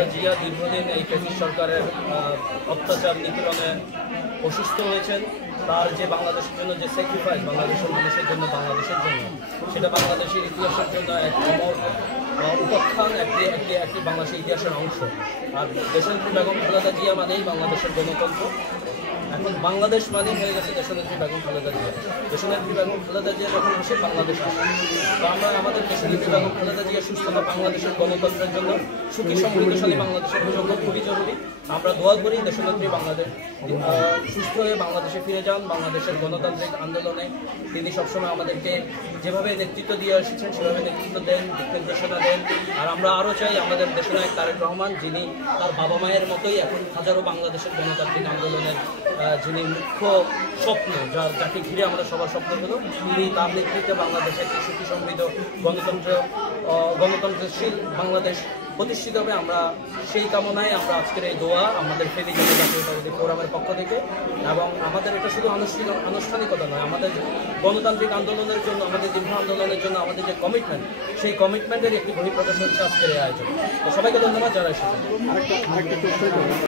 খালেদা জিয়া দীর্ঘদিন এই ফ্যাসিস্ট সরকারের অত্যাচার নিপীড়নে অসুস্থ হয়েছেন। তার যে বাংলাদেশের জন্য যে স্যাক্রিফাইস, বাংলাদেশের মানুষের জন্য, বাংলাদেশের জন্য, সেটা বাংলাদেশের ইতিহাসের জন্য এক অমর উপাখ্যান, একটি বাংলাদেশের ইতিহাসের অংশ। আর দেশনেত্রী বেগম খালেদা জিয়া মানেই বাংলাদেশের গণতন্ত্র। এখন বাংলাদেশ মানেই হয়ে গেছে দেশনেত্রী বেগম খালেদা জিয়া। দেশনেত্রী বেগম খালেদা জিয়া যখন আসে, বাংলাদেশ আসে। তো আমরা আমাদের দেশনেত্রী বেগম খালেদা জিয়া সুস্থতা বাংলাদেশের গণতন্ত্রের জন্য, সুখী সমৃদ্ধশালী বাংলাদেশের জন্য খুবই জরুরি। আমরা দোয়া করি দেশনেত্রী বাংলাদেশ সুস্থ হয়ে বাংলাদেশে ফিরে যান। বাংলাদেশের গণতান্ত্রিক আন্দোলনে তিনি সবসময় আমাদেরকে যেভাবে নেতৃত্ব দিয়ে এসেছেন সেভাবে নেতৃত্ব দেন, দিক নির্দেশনা দেন। আর আমরা আরও চাই আমাদের দেশনায়ক তারেক রহমান, যিনি তার বাবা মায়ের মতোই এখন হাজারো বাংলাদেশের গণতান্ত্রিক আন্দোলনের যিনি মুখ্য স্বপ্ন, যাকে ঘিরে আমরা সবার স্বপ্ন হলো, তিনি তার নেতৃত্বে বাংলাদেশের একটি সুখী সমৃদ্ধ গণতন্ত্রশীল বাংলাদেশ প্রতিষ্ঠিত হবে। আমরা সেই কামনায় আমরা আজকের এই দোয়া আমাদের ফেনী জেলা জাতীয়তাবাদী ফোরামের পক্ষ থেকে, এবং আমাদের এটা শুধু আনুষ্ঠানিকতা নয়, আমাদের গণতান্ত্রিক আন্দোলনের জন্য, আমাদের দীর্ঘ আন্দোলনের জন্য আমাদের যে কমিটমেন্ট, সেই কমিটমেন্টের একটি বহিঃপ্রকাশ হচ্ছে আজকের এই আয়োজন। তো সবাইকে ধন্যবাদ যারা এসেছেন।